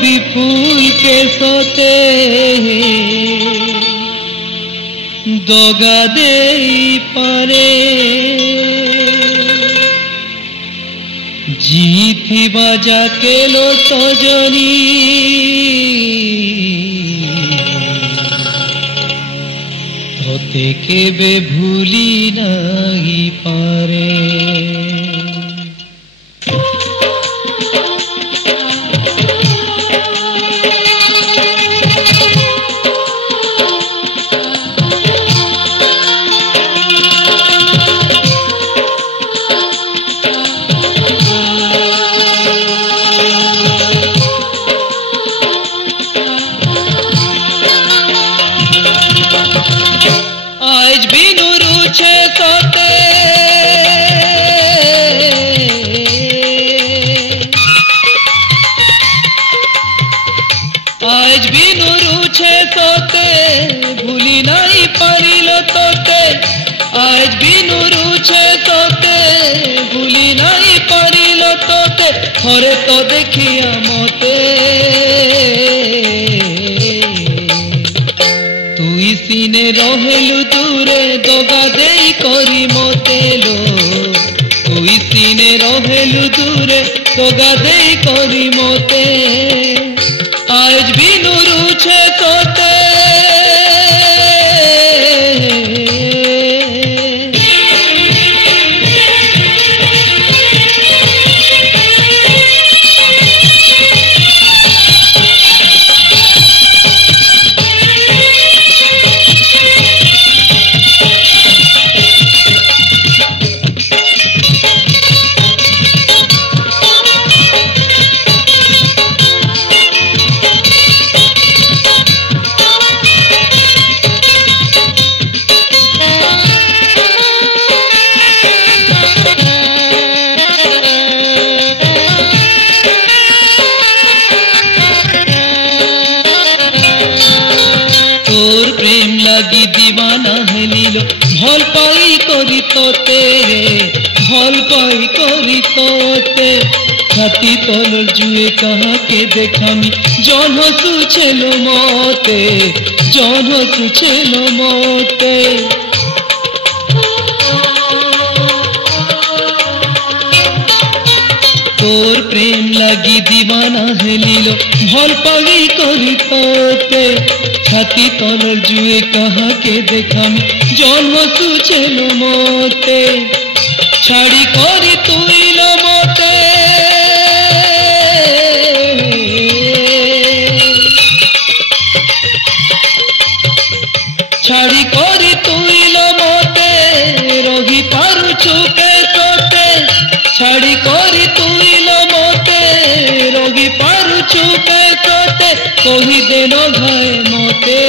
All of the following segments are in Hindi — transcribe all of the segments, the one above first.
विपुल के सोते दगा दे पारे जीथी बाजा के लो सजनी तोते केबे भूली नहीं पारे आज भी नूरू छे सोते आज भी नूरू छे सोते भूली नहीं पारिलो तोते आज भी नूरू छे सोते भूली नहीं पारिलो तोते थोड़े तो देखिया मोते सीने रहेलु दूरे दगा देई करी मोतेलो तुई सीने रहेलु दूरे दगा देई करी मोते आज भी नूरू छे सोते प्रेम लगी दीवाना है नीलो भल पाई करी तोते भल पाई करी तोते छाती तलर जुए कहाँ के देखामी जौन सुछेलो मोते जौन सुछेलो मोते तोर प्रेम लगी दीवाना है लीलो भल पाई करी तोते छाती तलर जुए कहाँ के देखामी जन्म सुछेलो मोते छाड़ी करी तुइलो मोते छाड़ी करी तुइलो मोते रही पारु छुके तोते छाड़ी करी तुइलो मोते रही पारु छुके तोते कही देनो घाय मोते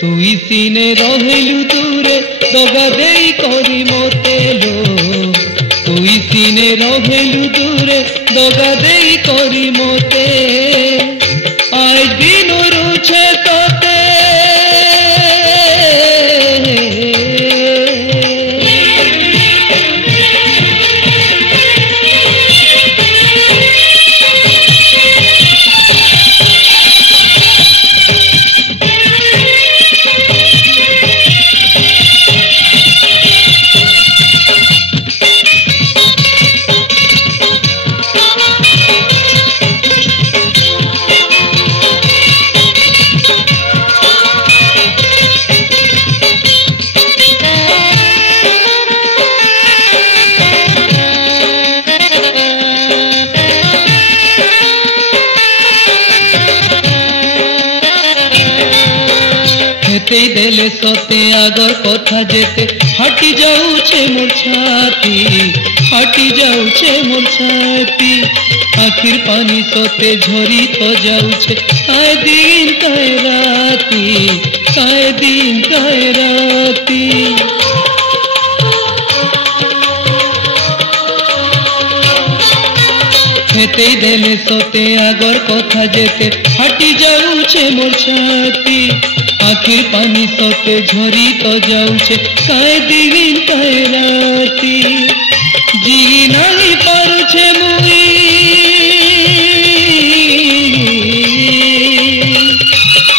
तुई सीने रहेलु दूरे दगा देई करी मोतेलो तुई सीने रहेलु दूरे दगा देई करी मोते आज भी नूरू छे सोते देले सोते आगर कथा जेते हटी जाऊछे मोर छाती हटी जाऊछे मोर छाती आखिर पानी सोते झरी तो जाऊछे आए दिन काए राती काए दिन काए राती हेते देले सोते आगर कथा जेते हटी जाऊछे मोर छाती आखिर पानी सोते झरी तो जाऊछे काए दिन काए राती जी नहीं पारुछे मुई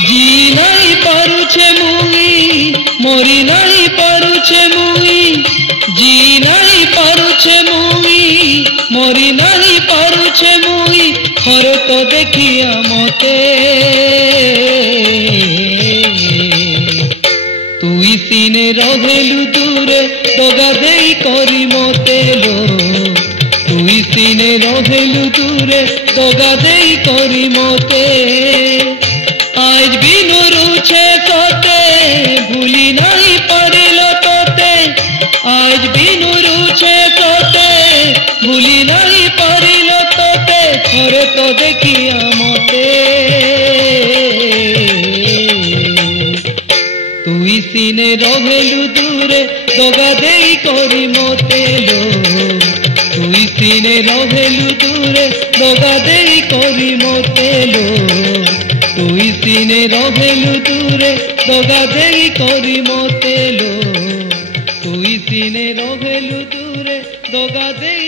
जी नहीं पारुछे मुई मरी नहीं पारुछे मुई जी नहीं पारुछे मुई मरी नहीं पारुछे मुई थर तो देखिया मते तुई सीने रहेलु दूरे दगा देई करी मते लो तुई सीने रहेलु दूरे दगा देई करी मते आज भी नुरुछे तोते भूली नहीं पारिलो तोते आज भी नुरुछे तोते भूली नहीं पारिलो तोते थरे तो देखिया मते तुई सीने रहेलु दूरे दगा देई करी मते लो तुई सीने रहेलु दूरे दगा देई करी मते लो तुई सीने रहेलु दूरे दगा देई करी मते लो तुई सीने रहेलु दूरे दगा देई